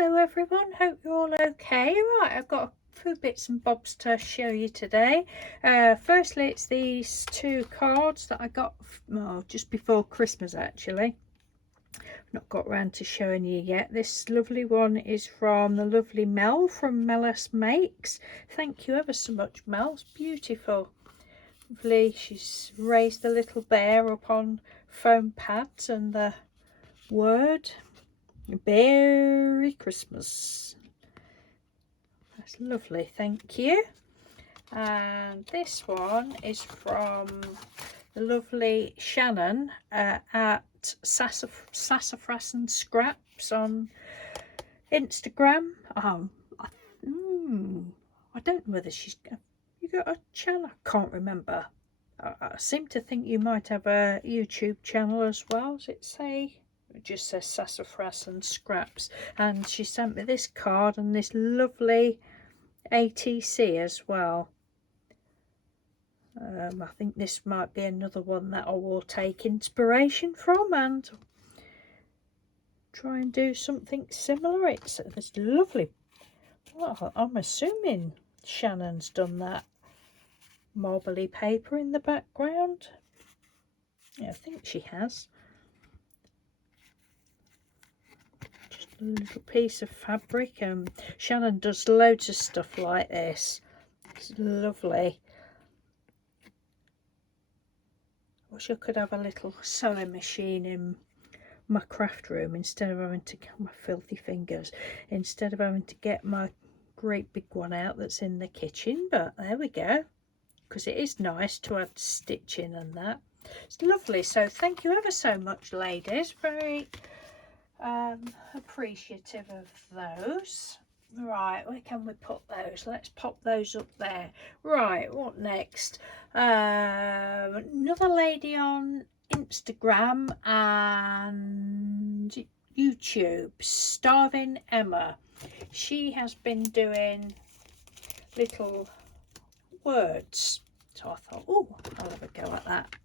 Hello everyone, hope you're all okay. Right, I've got a few bits and bobs to show you today. Firstly, it's these two cards that I got just before Christmas actually. I've not got round to showing you yet. This lovely one is from the lovely Mel from Mel's Makes. Thank you ever so much, Mel. It's beautiful. Lovely. She's raised the little bear up on foam pads and the word Merry Christmas. That's lovely, thank you. And this one is from the lovely Shannon at Sassafras and Scraps on Instagram. I don't know whether she's you got a channel. I can't remember. I seem to think you might have a YouTube channel as well. Does it say? It just says Sassafras and Scraps, and she sent me this card and this lovely ATC as well. I think this might be another one that I will take inspiration from and try and do something similar. It's lovely. Well, I'm assuming Shannon's done that marbly paper in the background. Yeah, I think she has. A little piece of fabric. Shannon does loads of stuff like this. It's lovely. I wish I could have a little sewing machine in my craft room instead of having to get my filthy fingers, instead of having to get my great big one out that's in the kitchen. But there we go, because it is nice to add stitching and that. It's lovely. So thank you ever so much, ladies. Very appreciative of those. Right, where can we put those? Let's pop those up there. Right, what next? Another lady on Instagram and YouTube, Starving Emma. She has been doing little words, so I thought, oh, I'll have a go at that.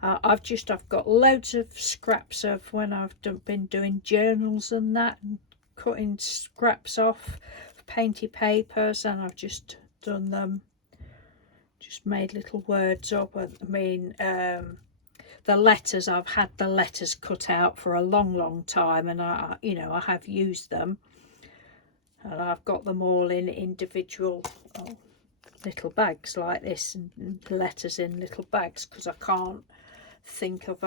I've got loads of scraps of when I've been doing journals and that, and cutting scraps off painty papers, and I've just done them, just made little words up. I mean, the letters, I've had the letters cut out for a long time, and I have used them, and I've got them all in individual little bags like this, and letters in little bags, because I can't think of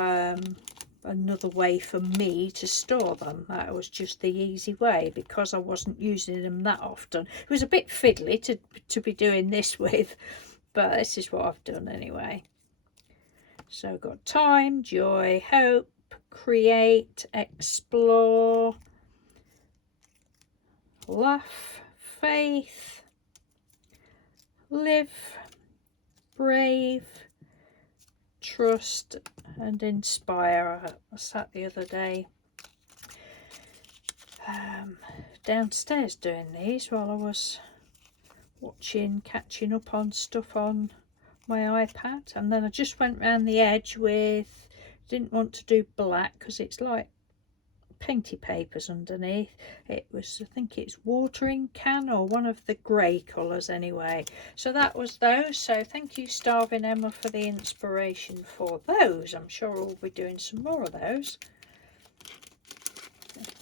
another way for me to store them. That was just the easy way, because I wasn't using them that often. It was a bit fiddly to be doing this with, but this is what I've done anyway. So I've got time, joy, hope, create, explore, laugh, faith, live, brave, trust and inspire. I sat the other day downstairs doing these while I was catching up on stuff on my iPad, and then I just went round the edge with, didn't want to do black because it's like painty papers underneath. It was, I think it's watering can or one of the grey colours anyway. So that was those. So thank you, Starving Emma, for the inspiration for those. I'm sure we'll be doing some more of those.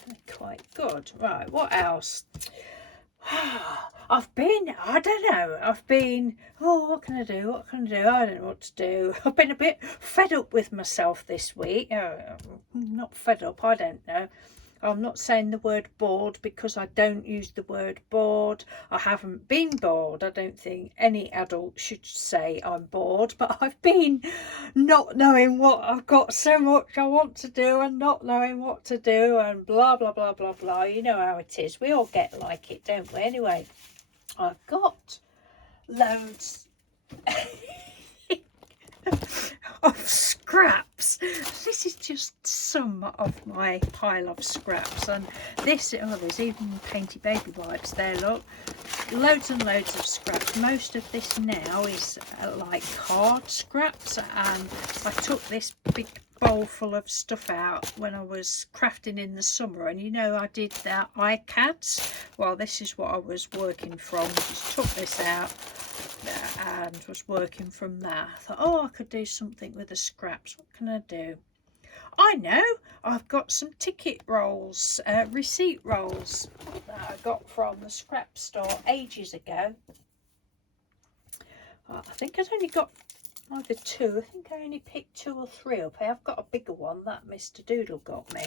They're quite good. Right, what else? I've been, I don't know, what can I do, I don't know what to do. I've been a bit fed up with myself this week. Not fed up, I don't know. I'm not saying the word bored, because I don't use the word bored. I haven't been bored. I don't think any adult should say I'm bored, but I've been not knowing what, I've got so much I want to do and not knowing what to do and blah blah blah blah blah. You know how it is. We all get like it, don't we? Anyway, I've got loads of scraps. This is just some of my pile of scraps, and this, oh, there's even painty baby wipes there, look. Loads and loads of scraps. Most of this now is like card scraps, and I took this big bowl full of stuff out when I was crafting in the summer, and you know I did the iCads. Well, this is what I was working from. Just took this out and was working from that. I thought, oh, I could do something with the scraps. What can I do? I know, I've got some ticket rolls, receipt rolls that I got from the scrap store ages ago. I think I'd only got either two. I think I only picked 2 or 3 up. I've got a bigger one that Mr. Doodle got me.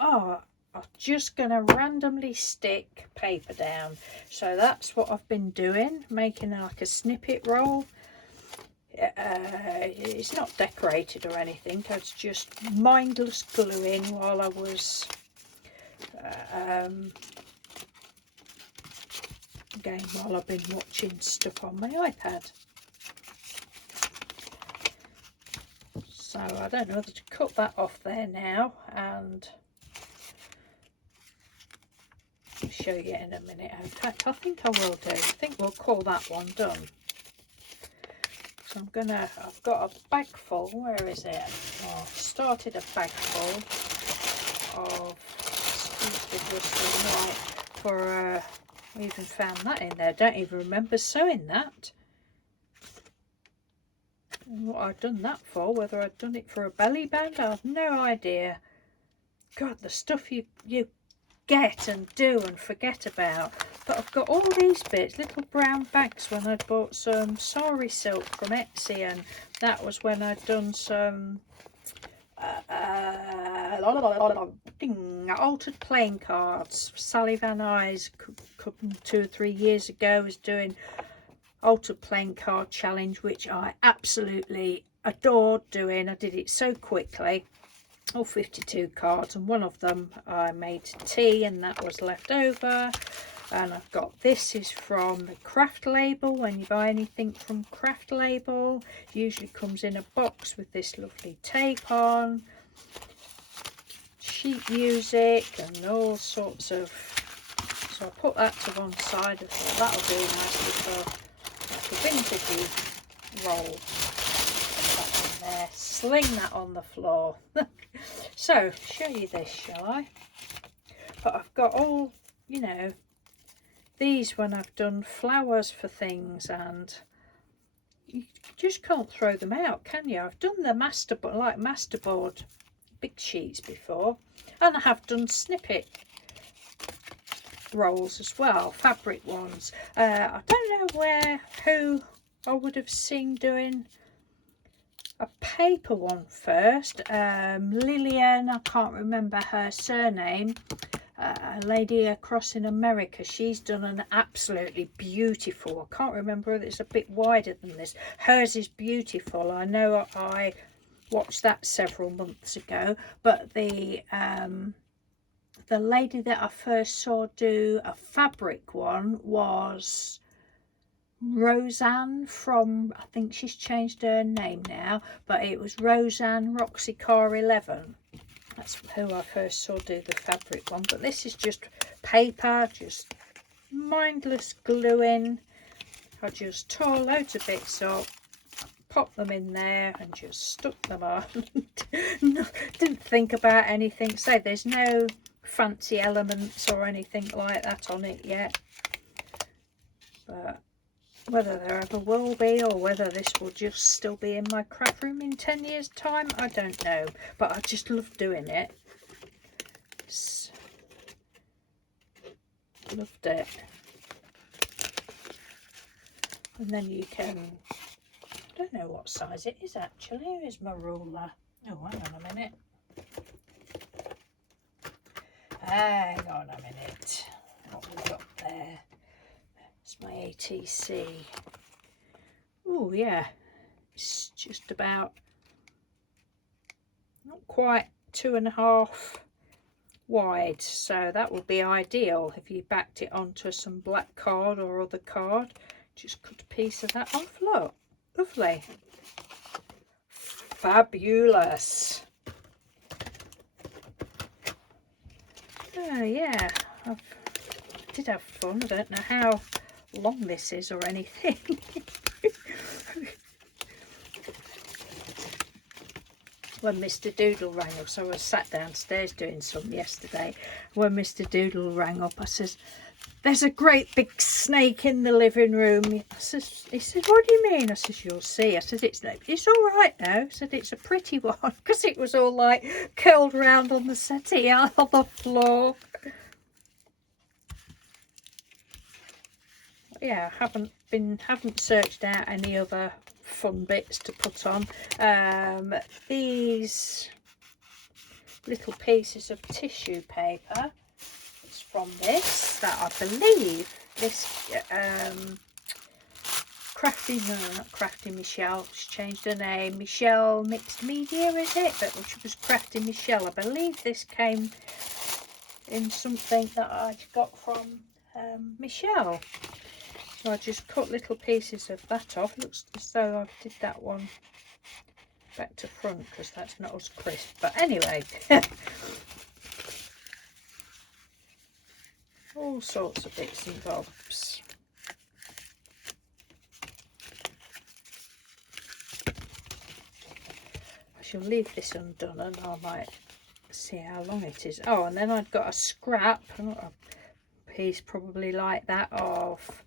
I'm just going to randomly stick paper down. So that's what I've been doing, making like a snippet roll. It's not decorated or anything. I was just mindless gluing while I was while I've been watching stuff on my iPad. So I don't know whether to cut that off there now and I'll show you in a minute. In fact, I think I will do. I think we'll call that one done. So I've got a bag full. Where is it? Oh, I've started a bag full of stupid rusty white for I even found that in there. Don't even remember sewing that. What I'd done that for, whether I'd done it for a belly band, I have no idea. God, the stuff you get and do and forget about. But I've got all these bits, little brown bags, when I bought some sari silk from Etsy, and that was when I'd done some altered playing cards. Sally Van Eyes 2 or 3 years ago was doing altered playing card challenge, which I absolutely adored doing. I did it so quickly. All 52 cards, and one of them I made tea and that was left over. And I've got, this is from the Craft Label. When you buy anything from Craft Label, it usually comes in a box with this lovely tape on, sheet music and all sorts of, so I put that to one side. I thought that'll do nicely for like a vintagey roll. Put that in there, sling that on the floor. So show you this, shall I? But I've got all, you know, these when I've done flowers for things, and you just can't throw them out, can you? I've done the masterboard big sheets before, and I have done snippet rolls as well, fabric ones. I don't know who I would have seen doing a paper one first. Lillian, I can't remember her surname, a lady across in America, she's done an absolutely beautiful, I can't remember whether it's a bit wider than this. Hers is beautiful. I know I watched that several months ago, but the lady that I first saw do a fabric one was Roseanne from, I think she's changed her name now, but it was Roseanne Roxy Car 11. That's who I first saw do the fabric one. But this is just paper, just mindless gluing. I just tore loads of bits up, popped them in there and just stuck them on. Didn't think about anything. So there's no fancy elements or anything like that on it yet. But whether there ever will be, or whether this will just still be in my craft room in 10 years time, I don't know. But I just love doing it. Loved it. And then you can, I don't know what size it is actually. Here's my ruler. Oh, hang on a minute. Hang on a minute. What have we got there? It's my ATC. Oh yeah, it's just about, not quite 2.5 wide, so that would be ideal if you backed it onto some black card or other card. Just cut a piece of that off, look. Lovely. Fabulous. Oh yeah, I did have fun. I don't know how long this is or anything. When Mr. Doodle rang up, so I was sat downstairs doing some yesterday. When Mr. Doodle rang up, I says, "There's a great big snake in the living room." He said, "What do you mean?" I says, "You'll see." I said, "It's all right now." I said, "It's a pretty one," because it was all like curled round on the settee on the floor. Yeah, haven't searched out any other fun bits to put on. These little pieces of tissue paper, it's from this, that I believe this not Crafty Michelle, she's changed her name, Michelle Mixed Media, is it? But which was Crafty Michelle. I believe this came in something that I got from Michelle. So I just cut little pieces of that off. Looks as though I did that one back to front because that's not as crisp. But anyway, all sorts of bits and bobs. I shall leave this undone and I might see how long it is. Oh, and then I've got a scrap, a piece probably like that, of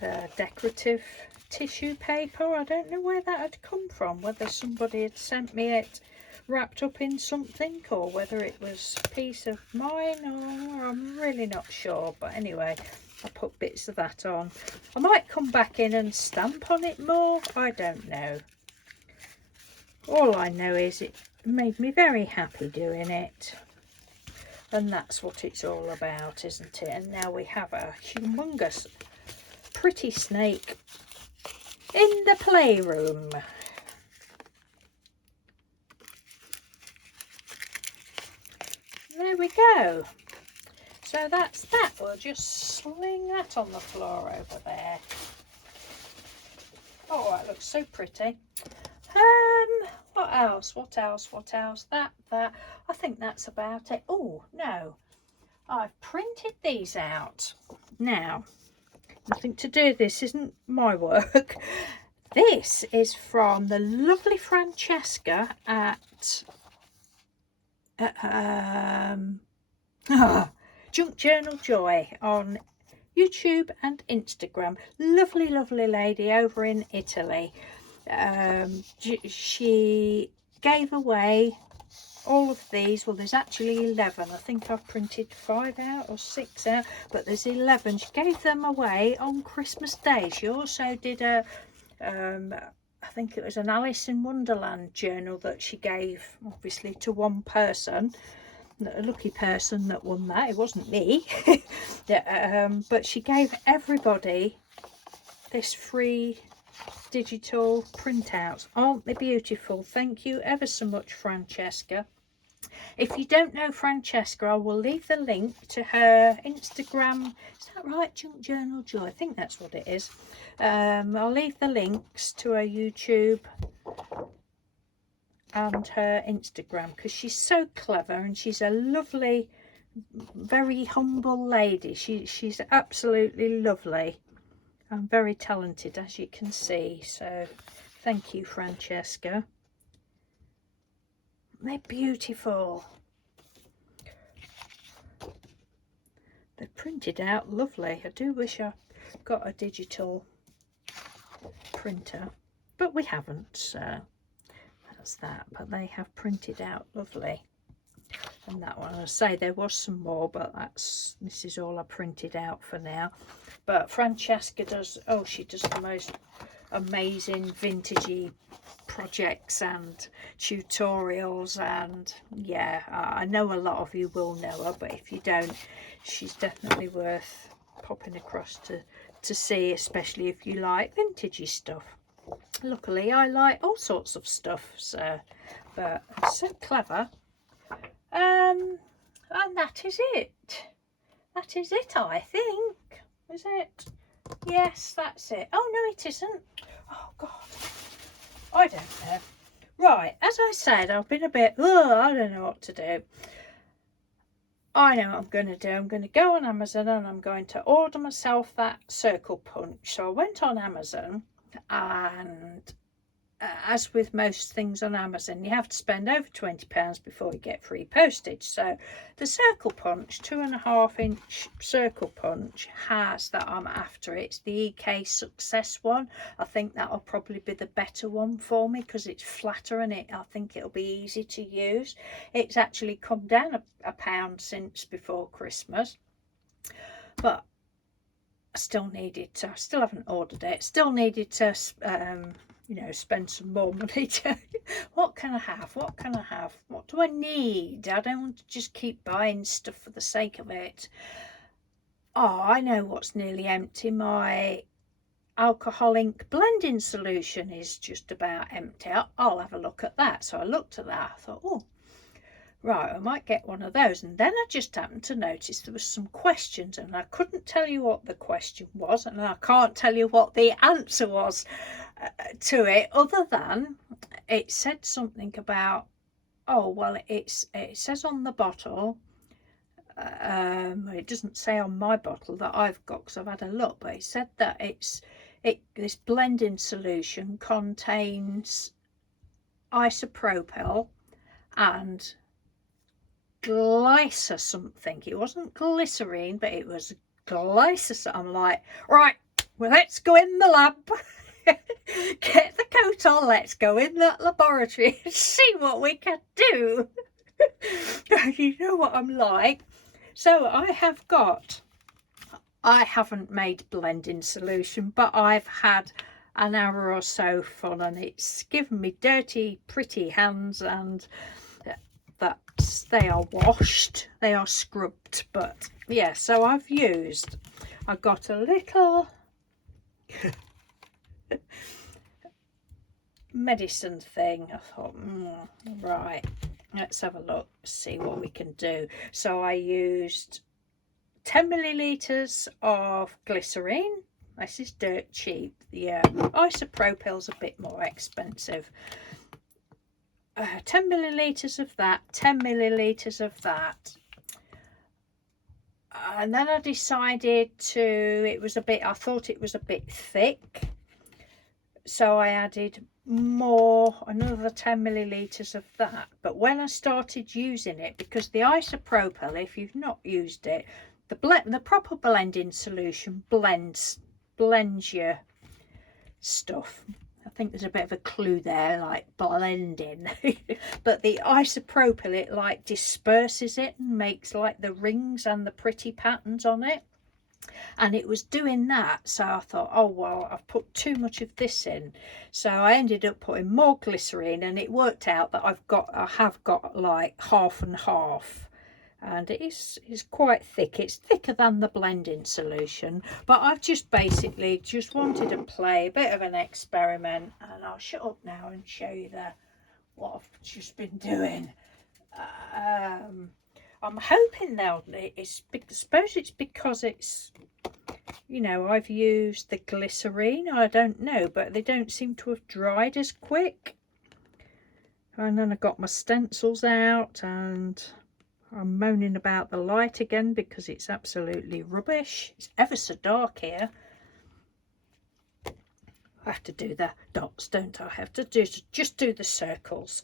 the decorative tissue paper. I don't know where that had come from, whether somebody had sent me it wrapped up in something or whether it was a piece of mine, or I'm really not sure. But anyway, I put bits of that on. I might come back in and stamp on it more, I don't know. All I know is it made me very happy doing it, and that's what it's all about, isn't it? And now we have a humongous pretty snake in the playroom. There we go. So that's that. We'll just sling that on the floor over there. Oh, that looks so pretty. What else? That. I think that's about it. Oh, no. I've printed these out. Now, nothing to do. This isn't my work. This is from the lovely Francesca at Junk Journal Joy on YouTube and Instagram. Lovely, lovely lady over in Italy. She gave away all of these. Well, there's actually 11. I think I've printed 5 out or 6 out, but there's 11. She gave them away on Christmas Day. She also did a I think it was an Alice in Wonderland journal that she gave, obviously, to one person. A lucky person that won that. It wasn't me. But she gave everybody this free digital printouts. Aren't they beautiful? Thank you ever so much, Francesca. If you don't know Francesca, I will leave the link to her Instagram. Is that right? Junk Journal Joy. I think that's what it is. I'll leave the links to her YouTube and her Instagram, because she's so clever and she's a lovely, very humble lady. She's absolutely lovely and very talented, as you can see. So thank you, Francesca. They're beautiful. They're printed out lovely. I do wish I got a digital printer, but we haven't, so that's that. But they have printed out lovely. And that one, I say there was some more, but this is all I printed out for now. But Francesca does, oh, she does the most amazing vintagey projects and tutorials, and yeah, I know a lot of you will know her, but if you don't, she's definitely worth popping across to see, especially if you like vintagey stuff. Luckily I like all sorts of stuff, so, but so clever. And that is it. That is it, I think. Is it? Yes, that's it. Oh, no, it isn't. Oh, God. I don't know. Right, as I said, I've been a bit, I don't know what to do. I know what I'm going to do. I'm going to go on Amazon and I'm going to order myself that circle punch. So I went on Amazon, and as with most things on Amazon, you have to spend over £20 before you get free postage. So the circle punch, 2.5-inch circle punch, has that I'm after. It's the EK Success one. I think that'll probably be the better one for me because it's flatter, and I think it'll be easy to use. It's actually come down a pound since before Christmas, but I still haven't ordered it. Still needed to spend some more money to, what can I have? What can I have? What do I need? I don't want to just keep buying stuff for the sake of it. Oh, I know what's nearly empty. My alcohol ink blending solution is just about empty. I'll have a look at that. So I looked at that. I thought, oh, right, I might get one of those. And then I just happened to notice there was some questions, and I couldn't tell you what the question was, and I can't tell you what the answer was to it, other than it said something about, oh, well, it says on the bottle, it doesn't say on my bottle that I've got because I've had a look, but it said that this blending solution contains isopropyl and glycer something. It wasn't glycerine, but it was glycer. I'm like, right, well, let's go in the lab. Get the coat on, let's go in that laboratory and see what we can do. You know what I'm like. So I haven't made blending solution, but I've had an hour or so fun, and it's given me dirty, pretty hands, and they are washed, they are scrubbed. But yeah, so I got a little medicine thing. I thought, right, let's have a look, see what we can do. So I used 10 millilitres of glycerine. This is dirt cheap. Yeah, isopropyl's a bit more expensive. 10 millilitres of that, 10 millilitres of that. And then I decided I thought it was a bit thick. So I added another 10 millilitres of that. But when I started using it, because the isopropyl, if you've not used it, the proper blending solution blends your stuff. I think there's a bit of a clue there, like blending. But the isopropyl, it like disperses it and makes like the rings and the pretty patterns on it. And it was doing that, so I thought, oh well, I've put too much of this in. So I ended up putting more glycerine, and it worked out that I have got like half and half. And it's quite thick. It's thicker than the blending solution, but I've just basically just wanted to play a bit of an experiment, and I'll shut up now and show you what I've just been doing. I'm hoping now I suppose it's because it's, I've used the glycerine. I don't know, but they don't seem to have dried as quick. And then I got my stencils out, and I'm moaning about the light again because it's absolutely rubbish. It's ever so dark here. I have to do the dots, don't I? I have to just do the circles.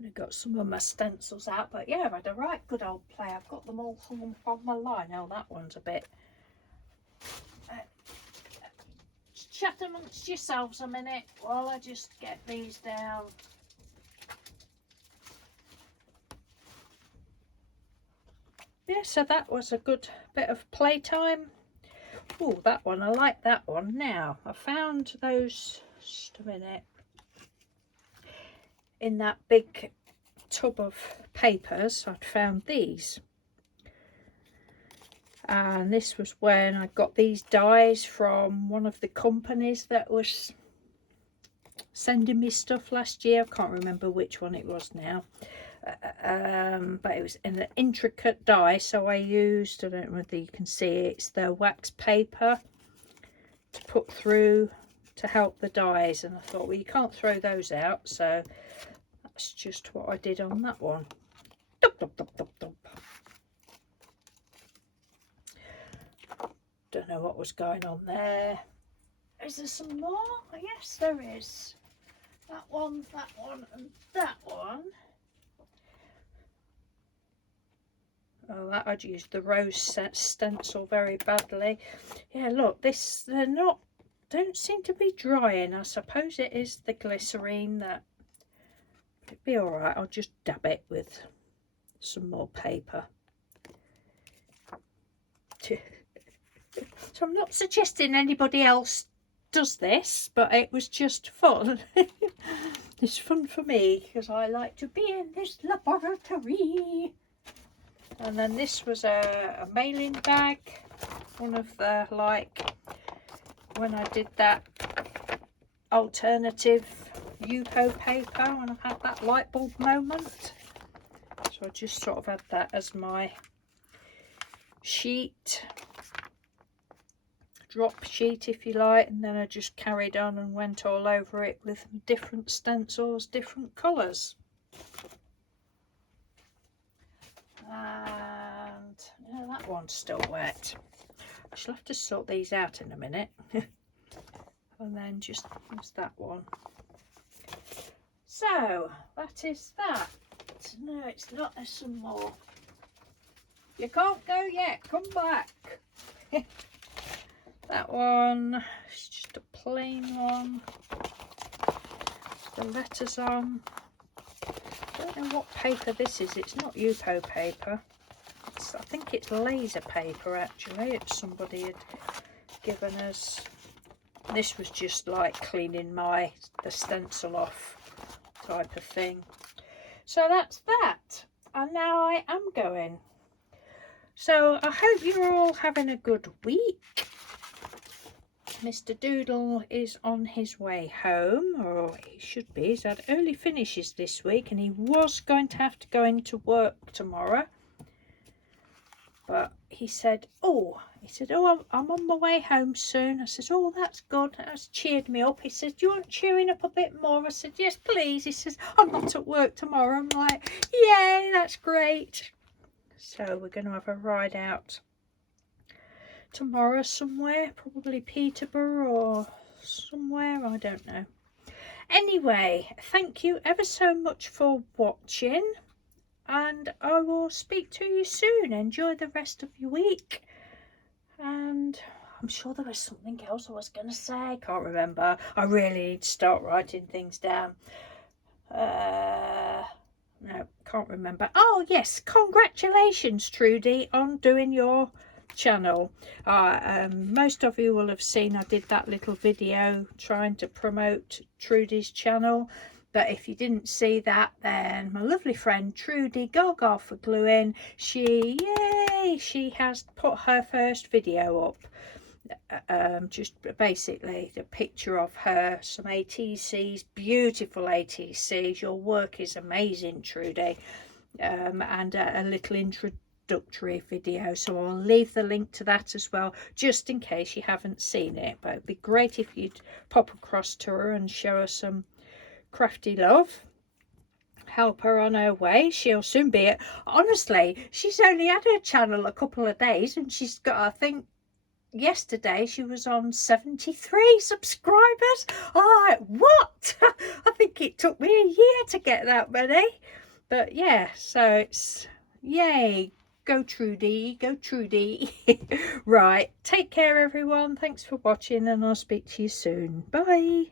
I've got some of my stencils out, but yeah, I've had a right good old play. I've got them all hung on my line. Oh, that one's a bit... chat amongst yourselves a minute while I just get these down. Yeah, so that was a good bit of playtime. Oh, that one, I like that one. Now, I found those, just a minute, in that big tub of papers. I'd found these, and this was when I got these dies from one of the companies that was sending me stuff last year. I can't remember which one it was now, but it was in an intricate die, so I used, I don't know whether you can see it, it's the wax paper to put through to help the dies, and I thought, well, you can't throw those out, so that's just what I did on that one. Dub, dub, dub, dub, dub. Don't know what was going on there. Is there some more? Yes, there is. That one, and that one. Oh, that I'd used the rose stencil very badly. Yeah, look, don't seem to be drying. I suppose it is the glycerine that. It'd be all right. I'll just dab it with some more paper. So I'm not suggesting anybody else does this, but it was just fun. It's fun for me because I like to be in this laboratory. And then this was a mailing bag, one of the, like, when I did that alternative WiP paper, when I had that light bulb moment. So I just sort of had that as my sheet, drop sheet if you like, and then I just carried on and went all over it with different stencils, different colours. And yeah, that one's still wet. I shall have to sort these out in a minute. And then just use that one. So that is that. No, it's not. There's some more. You can't go yet. Come back. That one is just a plain one. The letters on. I don't know what paper this is. It's not WiP paper. I think it's laser paper actually. It's somebody had given us. This was just like cleaning the stencil off type of thing. So that's that. And now I am going. So I hope you're all having a good week. Mr. Doodle is on his way home, or he should be. He's had early finishes this week and he was going to have to go into work tomorrow. But he said, oh, I'm on my way home soon. I said, oh, that's good. That's cheered me up. He said, do you want cheering up a bit more? I said, yes, please. He says, I'm not at work tomorrow. I'm like, yay, that's great. So we're going to have a ride out tomorrow somewhere, probably Peterborough or somewhere, I don't know. Anyway, thank you ever so much for watching, and I will speak to you soon. Enjoy the rest of your week, and I'm sure there was something else I was going to say. I can't remember. I really need to start writing things down. No, can't remember. Oh yes, congratulations Trudy on doing your channel. Most of you will have seen I did that little video trying to promote Trudy's channel, but if you didn't see that, then my lovely friend Trudy, Gaga for Gluing, she has put her first video up. Just basically the picture of her, some ATCs, beautiful ATCs. Your work is amazing, Trudy. And a little introductory video, so I'll leave the link to that as well, just in case you haven't seen it. But it'd be great if you'd pop across to her and show her some crafty love. Help her on her way. She'll soon be honestly, she's only had her channel a couple of days and she's got, I think yesterday she was on 73 subscribers. I'm like, what? I think it took me a year to get that many. But yeah, so it's yay, go Trudy, go Trudy. Right, take care everyone, thanks for watching and I'll speak to you soon. Bye.